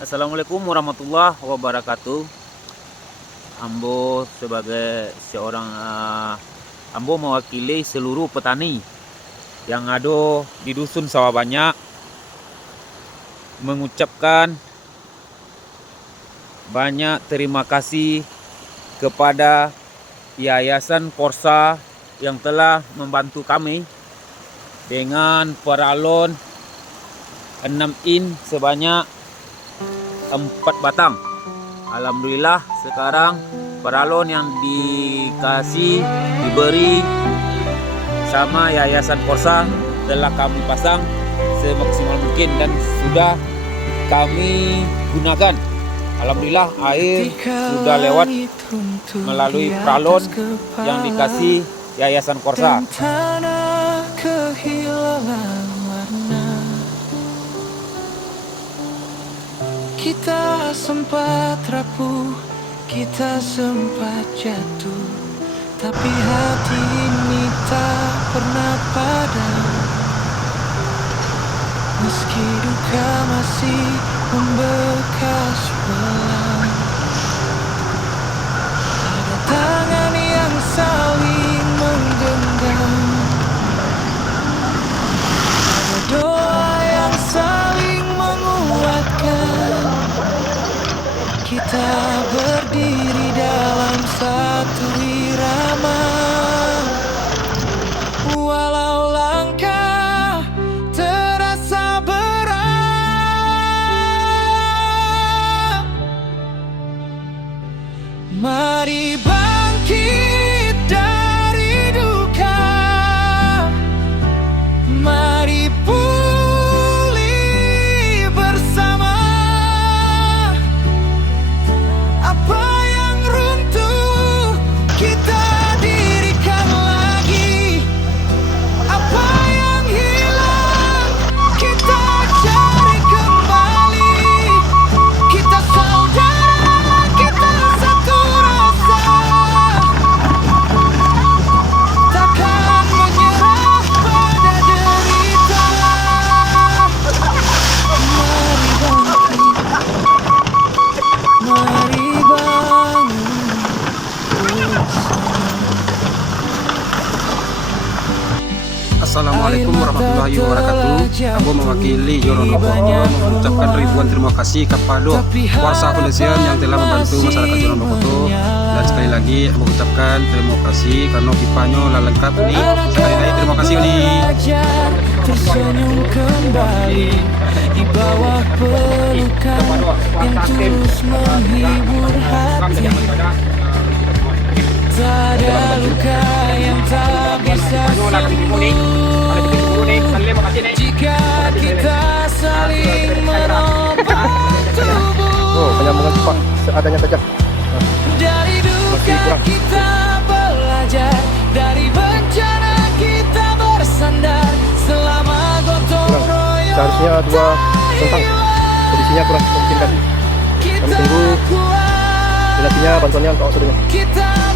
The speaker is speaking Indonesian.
Assalamualaikum warahmatullahi wabarakatuh. Ambo sebagai seorang Ambo mewakili seluruh petani yang ada di dusun Sawah Banyak mengucapkan banyak terima kasih kepada Yayasan Korsa yang telah membantu kami dengan paralon 6 in sebanyak 4 batang. Alhamdulillah sekarang paralon yang diberi sama Yayasan Korsa telah kami pasang semaksimal mungkin dan sudah kami gunakan. Alhamdulillah air sudah lewat melalui paralon yang dikasih Yayasan Korsa. Kita sempat rapuh, kita sempat jatuh, tapi hati ini tak pernah padam. Meski duka masih membekas belang, ada tangan yang saling menggenggam, ada doa yang saling menguatkan. Kita berdiri dalam satu irama, walau langkah terasa berat. Mari bangkit dari duka, mari pulih bersama. Apa yang runtuh kita dirikan lagi, apa yang hilang kita cari kembali. Kita saudara, kita satu rasa, takkan menyerah pada derita. Mari bangkit, mari bangun Assalamualaikum warahmatullahi wabarakatuh. Ambo mewakili Yorono Boto mengucapkan ribuan terima kasih kepada Warsa Foundation yang telah membantu masyarakat Yorono Boto. Dan sekali lagi Ambo ucapkan terima kasih karena pipanya lah lengkap ini. Sekali lagi terima kasih ini. tersenyum kembali di bawah pelukan yang tulus menghibur hati. Tak ada luka yang tak bisa sembuh jika kita saling menopang tubuh. Penyambungan cepat seadanya saja. Dari duka kita belajar, dari bencana kita bersandar. Selama gotong royong Seharusnya 2 centang. Kondisinya kurang memungkinkan. Kami tunggu donasinya, bantuannya untuk waktunya. kita